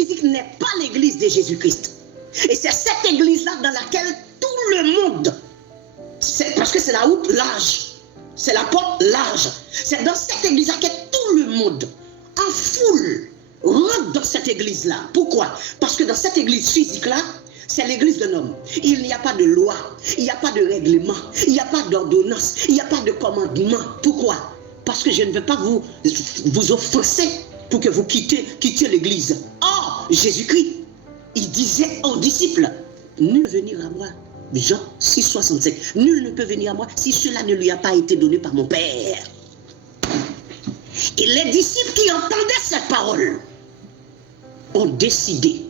physique n'est pas l'église de Jésus-Christ. Et c'est cette église-là dans laquelle tout le monde, parce que c'est la route large, c'est la porte large, c'est dans cette église-là que tout le monde, en foule, rentre dans cette église-là. Pourquoi? Parce que dans cette église physique-là, c'est l'église d'un homme. Il n'y a pas de loi, il n'y a pas de règlement, il n'y a pas d'ordonnance, il n'y a pas de commandement. Pourquoi? Parce que je ne veux pas vous offenser pour que vous quittiez l'église. Or, Jésus-Christ, il disait aux disciples, nul ne peut venir à moi. Jean 6, 65. Nul ne peut venir à moi si cela ne lui a pas été donné par mon Père. Et les disciples qui entendaient cette parole ont décidé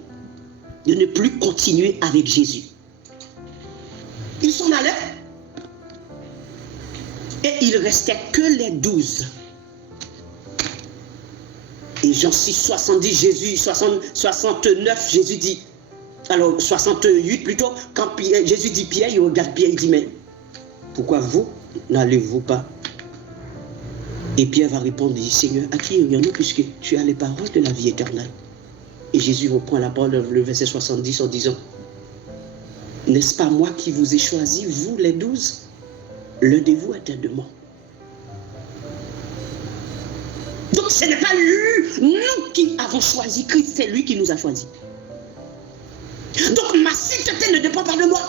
de ne plus continuer avec Jésus. Ils s'en allaient. Et il ne restait que les 12. Et Jean 6, 70, Jésus, 69, Jésus dit, alors 68 plutôt, quand Jésus dit Pierre, il regarde Pierre, il dit, mais pourquoi vous n'allez-vous pas? Et Pierre va répondre, il dit, Seigneur, à qui irions-nous puisque tu as les paroles de la vie éternelle? Et Jésus reprend la parole, le verset 70 en disant, n'est-ce pas moi qui vous ai choisi, vous les 12? L'un de vous est un démon. Donc ce n'est pas nous qui avons choisi Christ, c'est lui qui nous a choisis. Donc ma sainteté ne dépend pas de moi.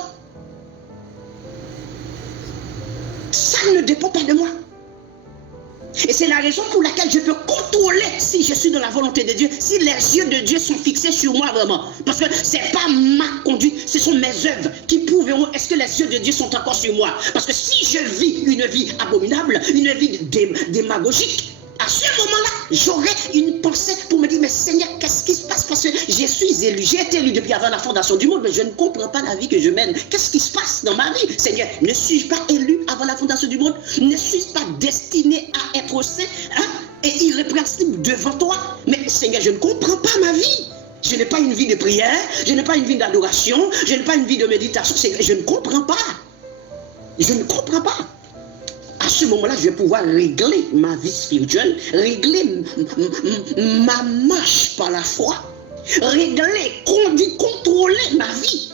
Ça ne dépend pas de moi. Et c'est la raison pour laquelle je peux contrôler si je suis dans la volonté de Dieu, si les yeux de Dieu sont fixés sur moi vraiment. Parce que ce n'est pas ma conduite, ce sont mes œuvres qui prouveront est-ce que les yeux de Dieu sont encore sur moi. Parce que si je vis une vie abominable, une vie démagogique, à ce moment-là, j'aurai une pensée pour me dire, mais Seigneur, qu'est-ce qui se passe? Parce que je suis élu, j'ai été élu depuis avant la fondation du monde, mais je ne comprends pas la vie que je mène. Qu'est-ce qui se passe dans ma vie? Seigneur, ne suis-je pas élu avant la fondation du monde? Ne suis-je pas destiné à être saint et irrépréhensible devant toi? Mais Seigneur, je ne comprends pas ma vie. Je n'ai pas une vie de prière, je n'ai pas une vie d'adoration, je n'ai pas une vie de méditation. Seigneur, je ne comprends pas. Je ne comprends pas. À ce moment-là, je vais pouvoir régler ma vie spirituelle, régler ma marche par la foi, régler, contrôler ma vie.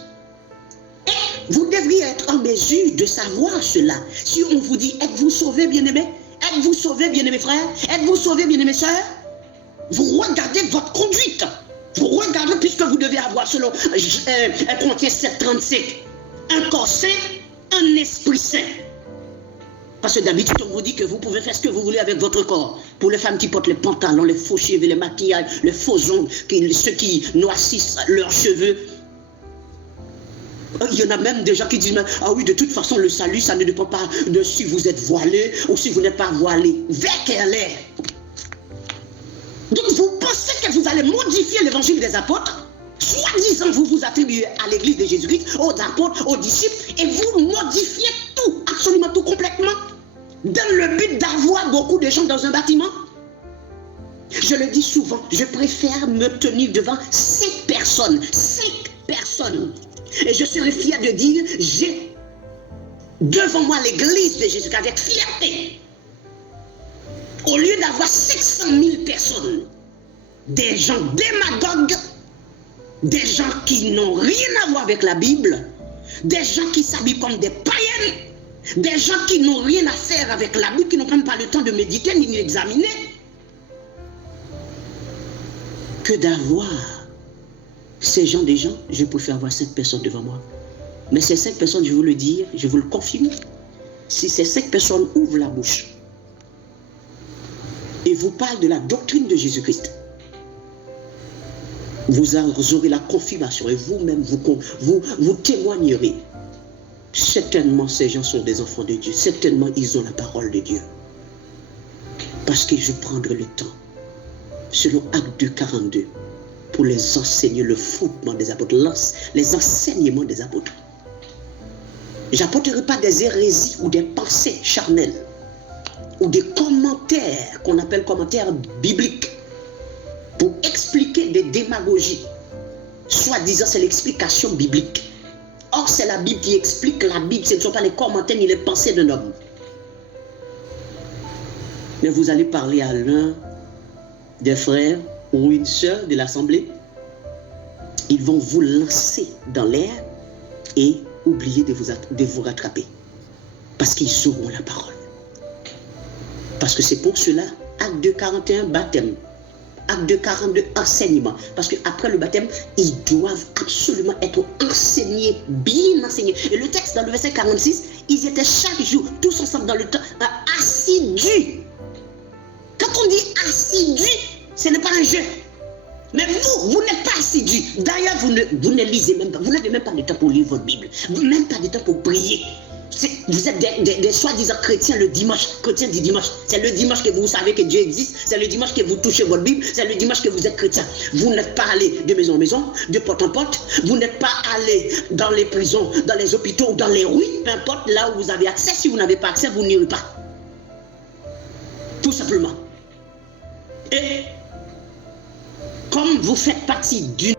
Et vous devriez être en mesure de savoir cela. Si on vous dit, êtes-vous sauvé, bien-aimé? Êtes-vous sauvé, bien-aimé frère? Êtes-vous sauvé, bien-aimé sœur? Vous regardez votre conduite. Vous regardez, puisque vous devez avoir, selon 1 Corinthiens 7, 35, un corps saint, un esprit saint. Parce que d'habitude, on vous dit que vous pouvez faire ce que vous voulez avec votre corps. Pour les femmes qui portent les pantalons, les faux cheveux, les maquillages, les faux ongles, ceux qui noircissent leurs cheveux. Il y en a même des gens qui disent, ah oui, de toute façon, le salut, ça ne dépend pas de si vous êtes voilé ou si vous n'êtes pas voilé. Vers qu'elle est. Donc vous pensez que vous allez modifier l'évangile des apôtres? Soi-disant, vous vous attribuez à l'église de Jésus-Christ, aux apôtres, aux disciples, et vous modifiez tout, absolument tout, complètement, dans le but d'avoir beaucoup de gens dans un bâtiment. Je le dis souvent, je préfère me tenir devant 5 personnes, 5 personnes. Et je serai fier de dire, j'ai devant moi l'église de Jésus avec fierté. Au lieu d'avoir 500 000 personnes, des gens démagogues, des gens qui n'ont rien à voir avec la Bible, des gens qui s'habillent comme des païens, des gens qui n'ont rien à faire avec la Bible, qui n'ont même pas le temps de méditer ni d'examiner, que d'avoir ces gens des gens, je préfère avoir 5 personnes devant moi. Mais ces 5 personnes, je vous le dis, je vous le confirme, si ces 5 personnes ouvrent la bouche et vous parlent de la doctrine de Jésus-Christ, vous aurez la confirmation et vous-même vous témoignerez. Certainement ces gens sont des enfants de Dieu, certainement ils ont la parole de Dieu. Parce que je prendrai le temps, selon Acte 2, 42, pour les enseigner le fondement des apôtres, les enseignements des apôtres. Je n'apporterai pas des hérésies ou des pensées charnelles ou des commentaires qu'on appelle commentaires bibliques pour expliquer des démagogies. Soi-disant, c'est l'explication biblique. Or, c'est la Bible qui explique la Bible. Ce ne sont pas les commentaires ni les pensées d'un homme. Mais vous allez parler à l'un des frères ou une sœur de l'assemblée Ils vont vous lancer dans l'air et oublier de vous rattraper. Parce qu'ils sauront la parole. Parce que c'est pour cela, acte 2, 41, baptême. Acte 2, 42, enseignement. Parce qu'après le baptême, ils doivent absolument être enseignés, bien enseignés. Et le texte dans le verset 46, ils étaient chaque jour, tous ensemble dans le temps, assidus. Quand on dit assidus, ce n'est pas un jeu. Mais vous n'êtes pas assidus. D'ailleurs, vous ne lisez même pas. Vous n'avez même pas de temps pour lire votre Bible. Même pas de temps pour prier. Vous êtes des soi-disant chrétiens le dimanche. Chrétiens du dimanche. C'est le dimanche que vous savez que Dieu existe. C'est le dimanche que vous touchez votre Bible. C'est le dimanche que vous êtes chrétien. Vous n'êtes pas allé de maison en maison, de porte en porte. Vous n'êtes pas allé dans les prisons, dans les hôpitaux, dans les rues. Peu importe là où vous avez accès. Si vous n'avez pas accès, vous n'irez pas. Tout simplement. Et comme vous faites partie d'une